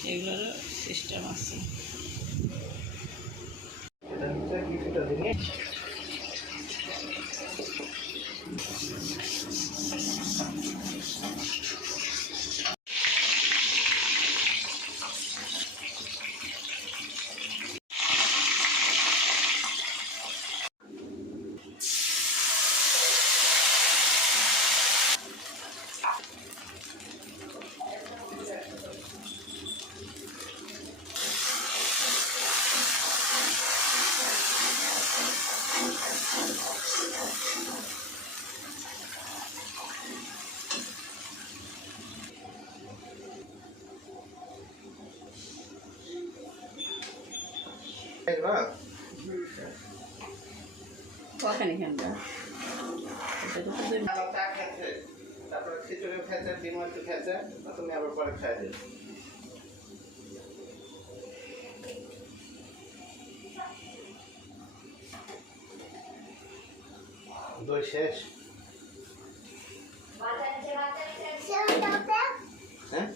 সেগুলোর সিস্টেম আছে। তারপরে খিচুড়ি খেয়েছে, ডিম একটু খেয়েছে, তুমি আবার পরে খাই দিও। দই শেষ? হ্যাঁ,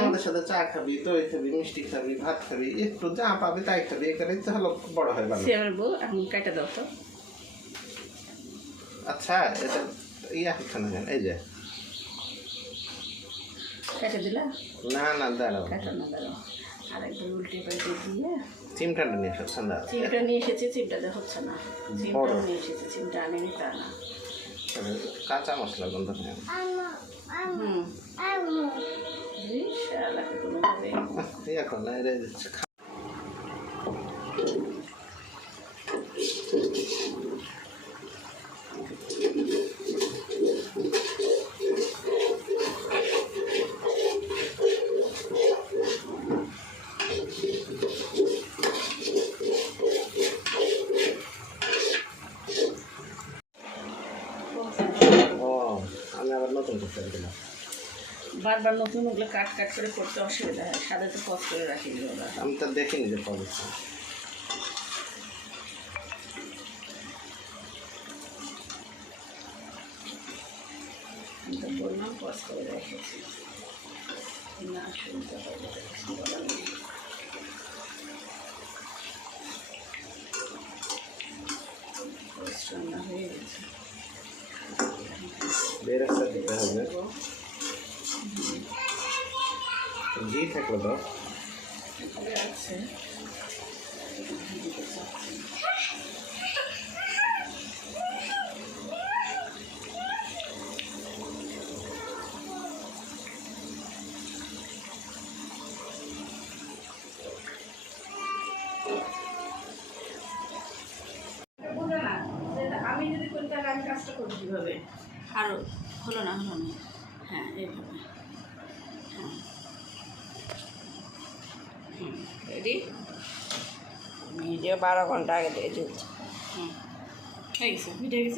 আমাদের সাথে চা খাবি, দই খাবি, মিষ্টি খাবি, ভাত খাবি, একটু যা পাবি তাই খাবি। এখানে তো হলো বড় হয় ভালো। এখন কেটে দাও তো। আচ্ছা, এটা ইয়া হচ্ছে না কেন? এই যে কেটে দিলা? না না, দাঁড়াও, কেটে না, দাঁড়াও। আরেকবার উল্টে পাল্টে দিয়ে চিমটাটা নিয়ে এসো। ঠান্ডা চিমটা নিয়ে এসেছি, চিমটাতে হচ্ছে না। চিমটা নিয়ে এসেছি, চিমটা আনেনি তা না। কাঁচা মশলা গন্ধ নেই। কোনোভাবে এখন আমি আবার নতুন করতে দিলাম। বারবার নতুন ওগুলো কাট কাট করে করতে অসুবিধা হয়। সাদা তো পজ করে রাখি ওরা। আমি তো দেখিনি যে পজ। আমি তো বললাম পজ করে রেখেছি, না শুনতে হবে কিছু বলার নেই। রান্না হয়ে গেছে, বেরেস্তা দিতে হবে। ঘি থাকলো তো আছে। আমি যদি করি তাহলে আমি কাজটা করি কীভাবে? আরও হলো না, হলো না। হ্যাঁ, এইভাবে। হ্যাঁ, রেডি। ভিডিও 12 ঘন্টা আগে দিয়ে চলছে। হয়ে গেছে, মিটে গেছে।